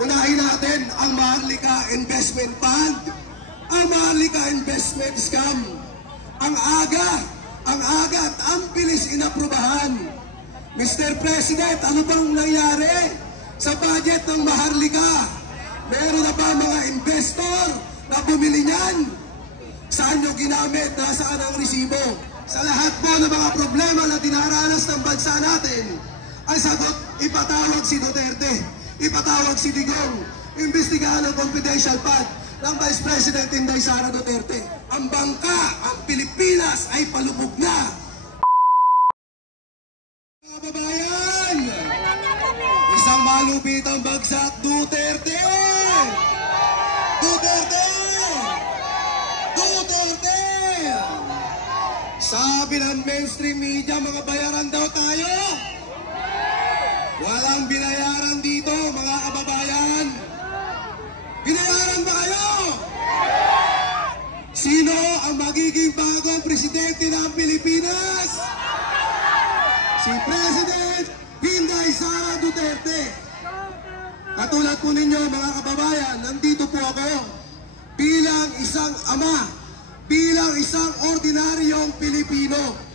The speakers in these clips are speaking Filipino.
Unahin natin ang Maharlika Investment Fund, ang Maharlika Investment Scam. Ang aga at ang bilis inaprubahan. Mr. President, ano bang nangyari sa budget ng Maharlika? Meron na ba mga investor na bumili niyan? Saan nyo ginamit? Nasaan ang resibo? Sa lahat po ng mga problema na dinaranas ng bansa natin, ang sagot, ipatawag si Duterte, ipatawag si Digong, imbestigahan ang confidential fund ng Vice President Inday Sara Duterte. Ang bangka, ang Pilipinas ay palubog na. Mga kababayan, isang malupitang bagsak, Duterte! Duterte! Duterte! Sabi ng mainstream media, mga bayaran daw tayo. Walang binayaran dito, mga kababayan. Binayaran ba kayo? Sino ang magiging bagong presidente ng Pilipinas? Si President Inday Sara Duterte. Katulad po ninyo, mga kababayan, nandito po ako bilang isang ama, bilang isang ordinaryong Pilipino.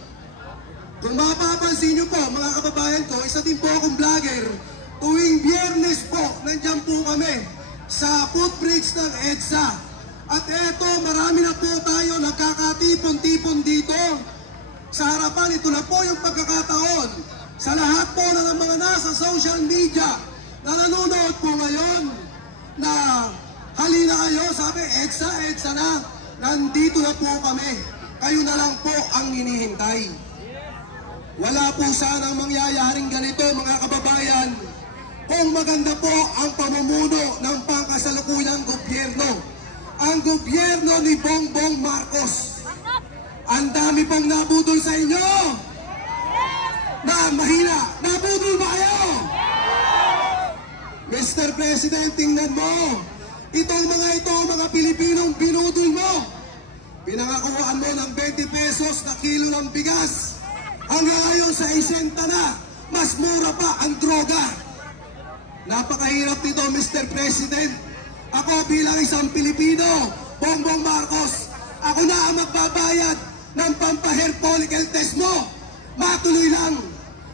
Kung mapapansin nyo po, mga kababayan ko, isa din po akong vlogger. Tuwing Biyernes po, nandiyan po kami sa footbridge ng EDSA. At eto, marami na po tayo nagkakatipon-tipon dito. Sa harapan, ito na po yung pagkakataon. Sa lahat po ng mga nasa social media na nanonood po ngayon, na halina kayo, sabi, EDSA na, nandito na po kami. Kayo na lang po ang hinihintay. Wala po sanang mangyayaring ganito, mga kababayan, kung maganda po ang pamumuno ng pangkasalukuyang gobyerno. Ang gobyerno ni Bongbong Marcos. Ang dami pong nabudol sa inyo na mahina. Nabudol ba kayo? Mr. President, tingnan mo. Itong mga Pilipinong binudol mo. Pinangakuhaan mo ng 20 pesos na kilo ng bigas. Hanggang ngayon sa 60 na, mas mura pa ang droga. Napakahirap nito, Mr. President. Ako bilang isang Pilipino, Bongbong Marcos, ako na ang magbabayad ng pampahair follicle test mo. Matuloy lang.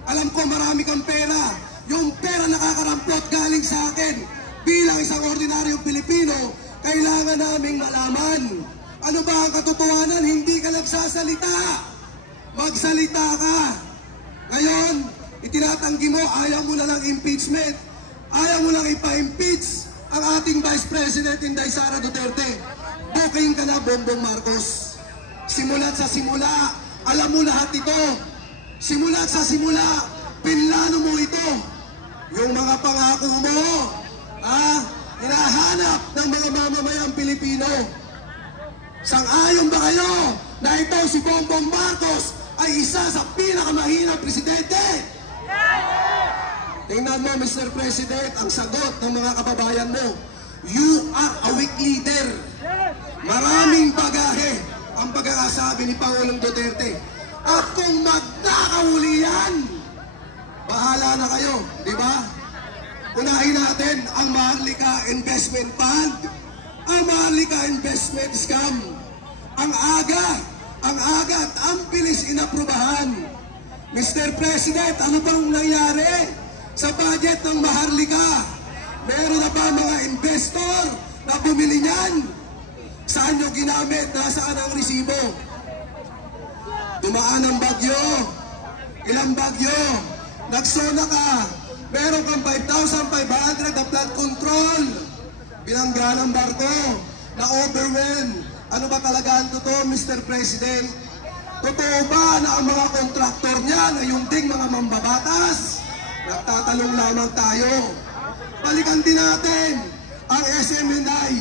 Alam ko marami kang pera. Yung pera nakakaramplot galing sa akin. Bilang isang ordinaryong Pilipino, kailangan naming malaman. Ano ba ang katotohanan? Hindi ka nagsasalita. Magsalita ka. Ngayon, itinatanggi mo, ayaw mo na ng impeachment. Ayaw mo lang ipa-impeach ang ating Vice President Inday Sara Duterte. Booking ka na, Bongbong Marcos. Simula't sa simula, alam mo lahat ito. Simula't sa simula, pinlano mo ito. Yung mga pangako mo, hinahanap ng mga mamamayang Pilipino. Sang-ayon ba kayo na ito si Bongbong Marcos ay isa sa pinakamahinang presidente? Tingnan mo, Mr. President, ang sagot ng mga kababayan mo. You are a weak leader. Maraming bagahe ang pagkakasabi ni Pangulong Duterte. At kung magkakahuli yan, bahala na kayo, di ba? Unahin natin ang Maharlika Investment Fund, ang Maharlika Investment Scam. Ang aga at ang bilis inaprubahan. Mr. President, ano bang nangyari sa budget ng Maharlika? Meron na ba mga investor na bumili niyan? Saan nyo ginamit? Nasaan ang resibo? Dumaan ang bagyo. Ilang bagyo? Nagsona ka. Meron kang 5,500 na flood control. Binangga ng barko. Na-overwhelm. Ano ba talaga ang totoo, Mr. President? Totoo ba na ang mga kontraktor niya na yung ding mga mambabatas? Nagtatanong lamang tayo. Balikan din natin ang SMNI.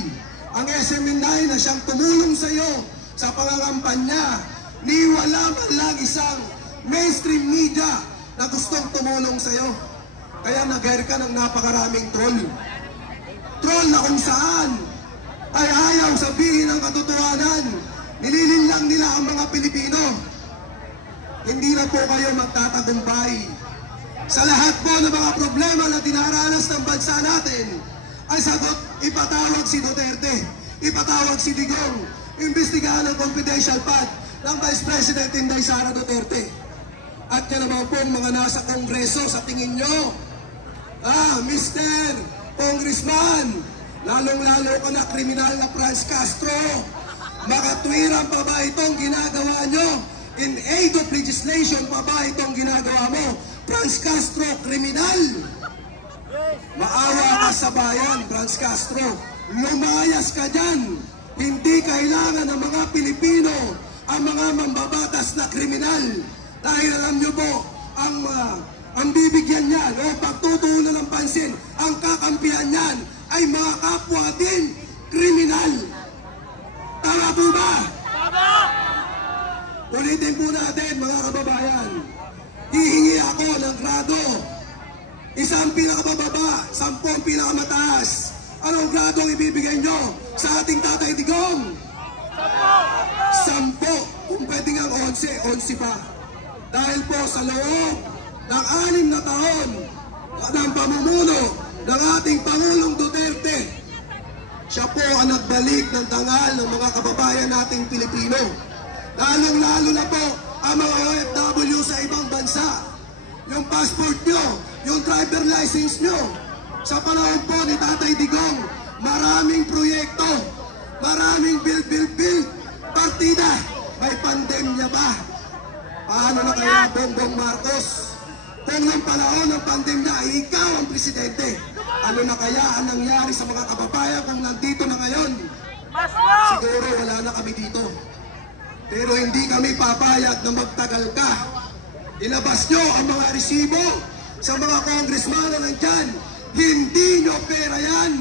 Ang SMNI na siyang tumulong sa iyo sa pangangampanya. Ni wala man lang isang mainstream media na gustong tumulong sa iyo. Kaya nag-hire ka ng napakaraming troll. Troll na kung saan ay ayaw sabihin ang katotohanan. Nililinlang nila ang mga Pilipino. Hindi na po kayo magtatagumpay. Sa lahat po ng mga problema na dinaranas ng bansa natin, Ang sagot, ipatawag si Duterte, ipatawag si Digong, imbestigahan ang confidential fund ng Vice President Inday Sara Duterte. At yan naman po mga nasa Kongreso sa tingin nyo, Mr. Congressman, lalong-lalo ka na kriminal na Franz Castro, makatwiran pa ba itong ginagawa nyo? In aid of legislation pa ba itong ginagawa mo? Franz Castro, kriminal! Maawa ka sa bayan, Franz Castro. Lumayas ka dyan. Hindi kailangan ng mga Pilipino ang mga mambabatas na kriminal. Dahil alam nyo po, ang bibigyan niyan o pagtutuunan ng pansin, ang kakampihan niyan ay mga kapwa din kriminal. Tama po ba? Tama! Ulitin po natin mga kababayan. Hihingi ako ng grado. Isang pinakababa, 10 pinakamataas. Anong grado ang ibibigay nyo sa ating Tatay Digong? 10. Kung pwede nga 11 pa. Dahil po sa loob ng 6 na taon ng pamumuno ng ating Pangulong Duterte, siya po ang nagbalik ng dangal ng mga kababayan nating Pilipino. Lalong-lalo na po ang mga OFW sa ibang bansa. Yung passport nyo, yung driver license nyo. Sa panahon po ni Tatay Digong, maraming proyekto, maraming build. Partida, may pandemya ba? Paano na kaya Bongbong Marcos? Kung ng panahon ng pandemya ay ikaw ang presidente, ano na kaya ang nangyari sa mga kababayan kung nandito na ngayon? Siguro wala na kami dito. Pero hindi kami papayag na magtagal ka. Ilabas nyo ang mga resibo sa mga congressman na nandyan. Hindi nyo pera yan.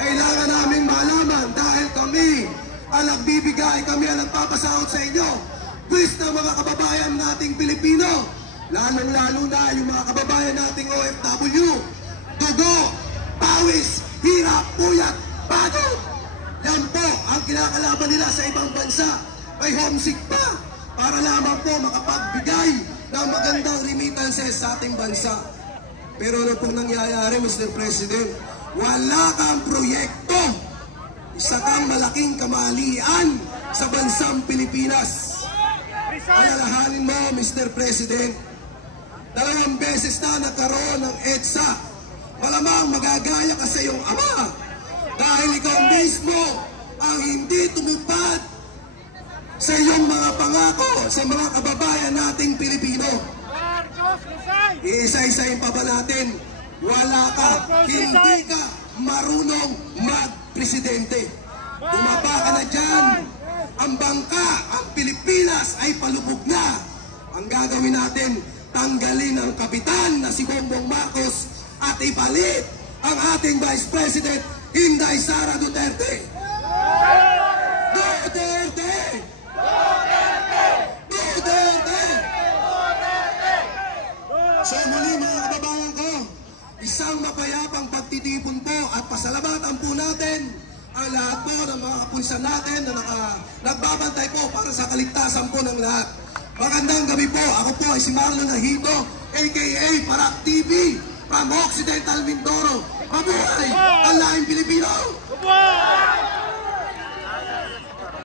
Kailangan namin malaman dahil kami ang nagbibigay, kami ang nagpapasahod sa inyo. Please na mga kababayan nating Pilipino, lalong-lalo na yung mga kababayan nating OFW, dugo, pawis, hirap, puyat, pagod. Yan po ang kinakalaban nila sa ibang bansa. May homesick pa para lamang po makapagbigay ng magandang remittances sa ating bansa. Pero ano pong nangyayari, Mr. President? Wala kang proyekto. Isa kang malaking kamalian sa bansang Pilipinas. Alalahanin mo, Mr. President, 2 beses na nagkaroon ng EDSA. Malamang magagaya ka sa iyong ama dahil ikaw mismo ang hindi tumupad sa iyong mga pangako sa mga kababayan nating Pilipino. Iisa-isahin pa ba natin? Wala ka, hindi ka marunong mag-presidente. Tumapa ka na dyan. Ang bangka, ang Pilipinas ay palubog na. Ang gagawin natin, tanggalin ang kapitan na si Bongbong Marcos at ipalit ang ating Vice President Inday Sara Duterte. Duterte! Duterte! Duterte! So muli mga kababayan ko, isang mapayapang pagtitipon po at pasalamatan po natin ang lahat po ng mga kapulisan natin na nagbabantay po para sa kaligtasan po ng lahat. Magandang gabi po. Ako po ay si Marlon Nahito, a.k.a. Parak TV from Occidental Mindoro. Mabuhay ang lahing Pilipino!